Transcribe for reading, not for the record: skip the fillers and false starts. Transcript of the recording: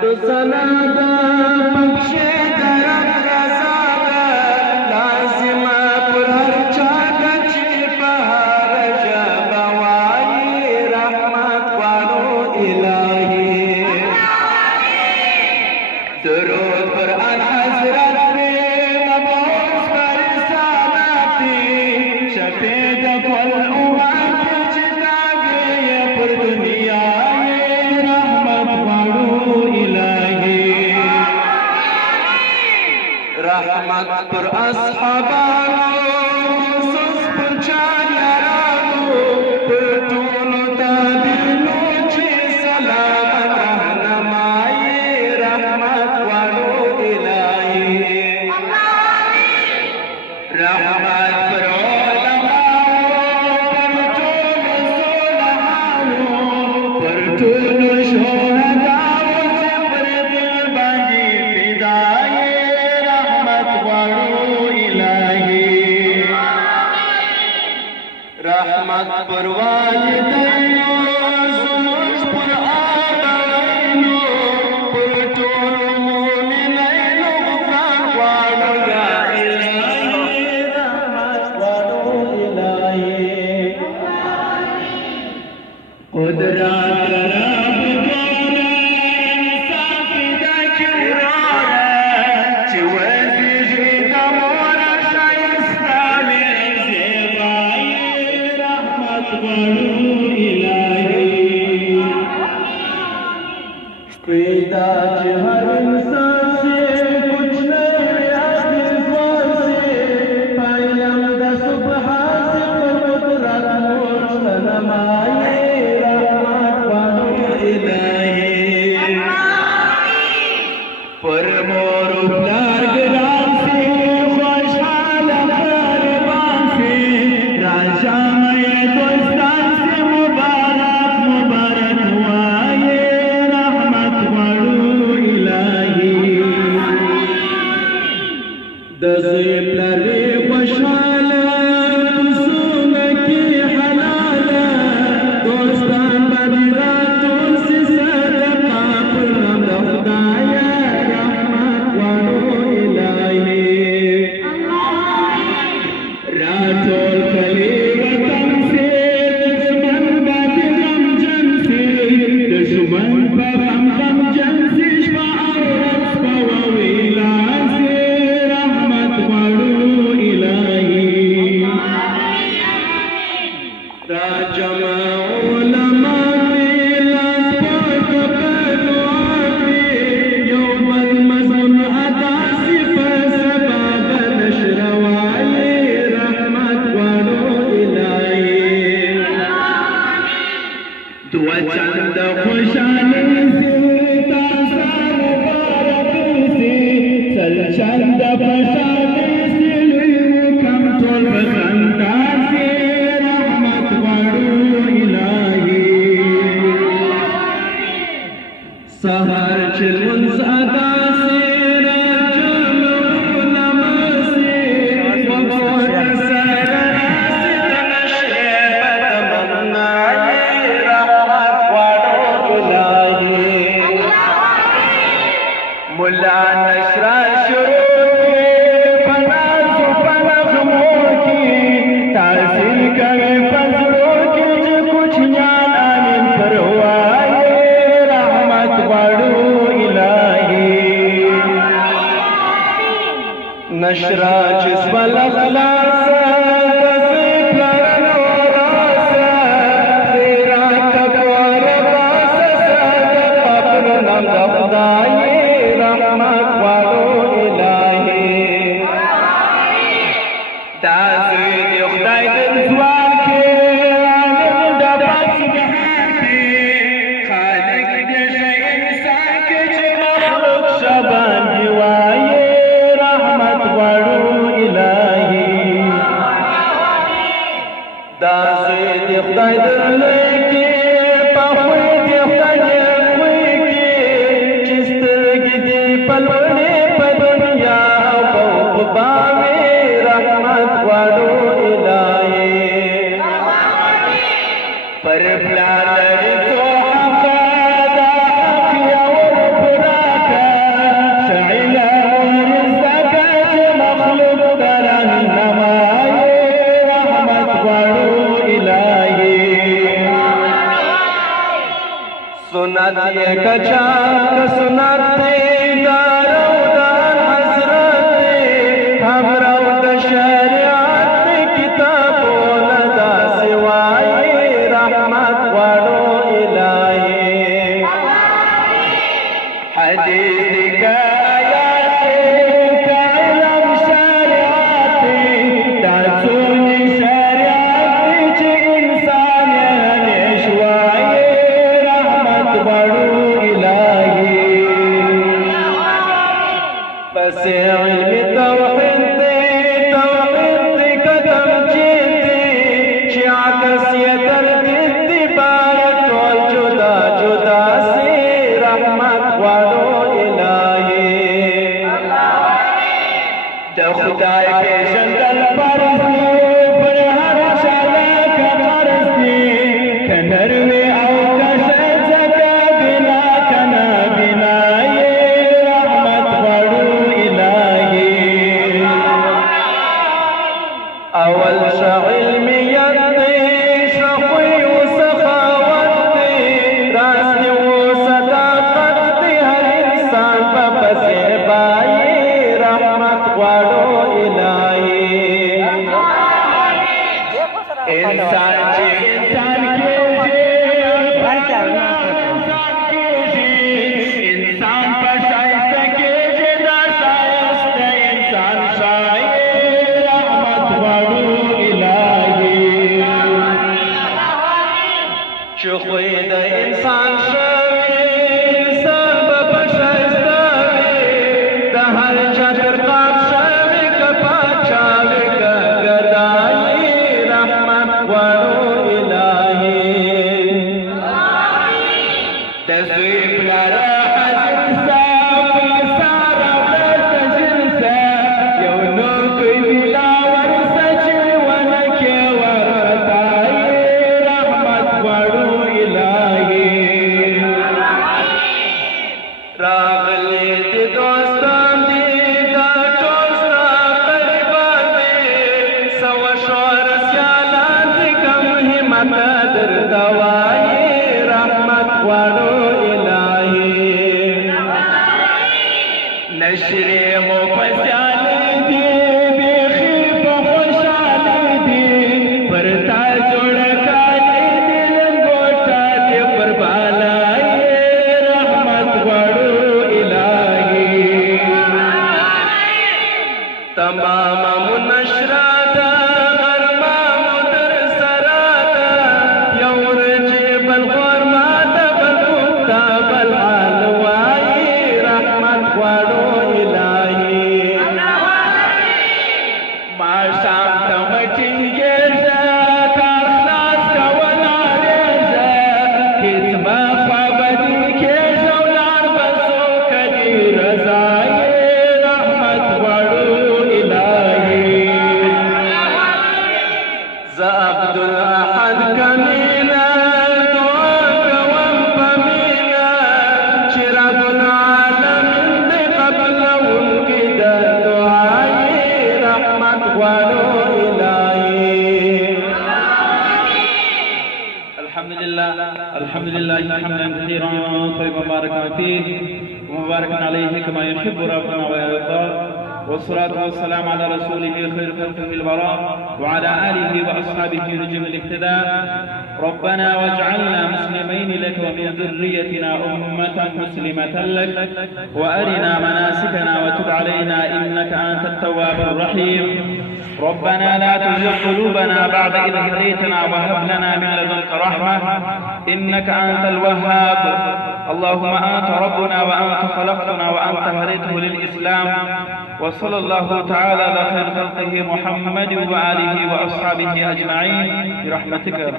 تو سنادا پکشے درم رزادا لازم پر ہر چاہتا چی پہار جبوائی رحمت وانو الہی درود پر ان حضرت پہ مبعوث پر رسالتی شفیع کل امت چتا گئے پر دنیا رحمت پر اصحابانو خصوص پر چالیارانو پر طولو تابینو چی سلامت رہنمائی رحمت والو الہی رحمت پر علماء پر طول صلحاء پر طول شہداء رحمت پر والدینو زموږ پر آبائینو پر ټولو مؤمنینو غفران غواړو یا الهي رحمت غواړو الهي قدرت رب ګوره انصاف دا چې وروره چې وزیږي د موره ښایسته پیدا کہ ہر انسان سے کچھ نیا نظام سے پائم دا صبح سے قدرت مجتنمائی رحمت وانو الہی پر مور پلار گران سے خوشحال غریبان سے راجہ میں دوستان سے مبارک مبارک وائے دزی پلری خوشحالا سونکی حلالا دوستان بدراتون سی صدقا پرنم دخدایا رحمت وانو الہی راتول کلی وطن سے دشمن باتی غم جن سے دشمن پا غم جن سے شفا عورت پا وویلا سے چند خوشانی سے تاثر مبارکی سے چل چند خوشانی سے کم طول بخندہ سے رحمت وارو الہی سہر چلونز ادا سے رجم علماء سے وفور سرنا سے تنشیب تمنائی ملا نشرا شروع کی پناز و پنغموں کی تحصیل کرے فضلوں کی جو کچھ جان آمین پروائے رحمت وارو الہی نشرا جسم الاخلاص پر پلان رسو حفاظ حق یا ورفرا سنت یہ کچا سنت دارودان حضرت ہمراود شریعت کتابون دا سوائی رحمت وارو الہی حدیث کا علم توحید قدم چیتی چی عکسیت الدید بایت والجدا جدا سی رحمت والو الہی دا خدای پیشندل فرضی پر ہر شلک فرضی کنروی او کشت زکا بنا کنا بنائی اول علمیت شخوی و سخاوت راستی و صداقت ہر انسان پس بائی رحمت غواړو الہی انسان چی انسان انسان پر شائستہ کیجے دا شائستہ انسان شائستہ شخوی دا انسان شوی انسان بابا شایستاوی دا ہر چاکر قاب شوی کپا چاوی گدائی رحمت وارو الہی تزویب لارا حضر سا سارا برد جنسا یو نوکوی بلاور سچی ونکی ورطائی رحمت وارو راغلی دی دوستان دی دا دوستا قریبان دی سو شور سیالان دی کم حمت در دوائی رحمت وارو الہی نشری مفسیالی دی بیخی بخوشالی دی پرتا جوڑ کالی دی لنگوٹا دی پر بالائی تمام منشرات غرمام در سرات یور جبل غرمات بالکتا بالعلوائی رحمت وارو الہی ما شام تمٹنگے کارناس کونا ریزا کتما خوابدی کے زولان بسو کدی رضائی رحمت وارو عبد الاحد کمینا دعا کوم پمینا چراغ العالمین دے قبل ان کی دعائی رحمت وارو الہی الحمد لله حمدا كثيرا طيبا مباركا فيه ومباركا عليه كما يحب ربنا ويرضى والصلاة والسلام على رسوله خير خلقه البراء وعلى آله وأصحابه نجم الاهتداء ربنا واجعلنا مسلمين لك ومن ذريتنا أمة مسلمة لك وأرنا مناسكنا وتب علينا إنك أنت التواب الرحيم ربنا لا تزغ قلوبنا بعد إذ هديتنا وهب لنا من لدنك رحمة إنك أنت الوهاب اللهم أنت ربنا وأنت خلقتنا وأنت هديته للإسلام وصلى الله تعالى على خير خلقه محمد وآله وأصحابه أجمعين برحمتك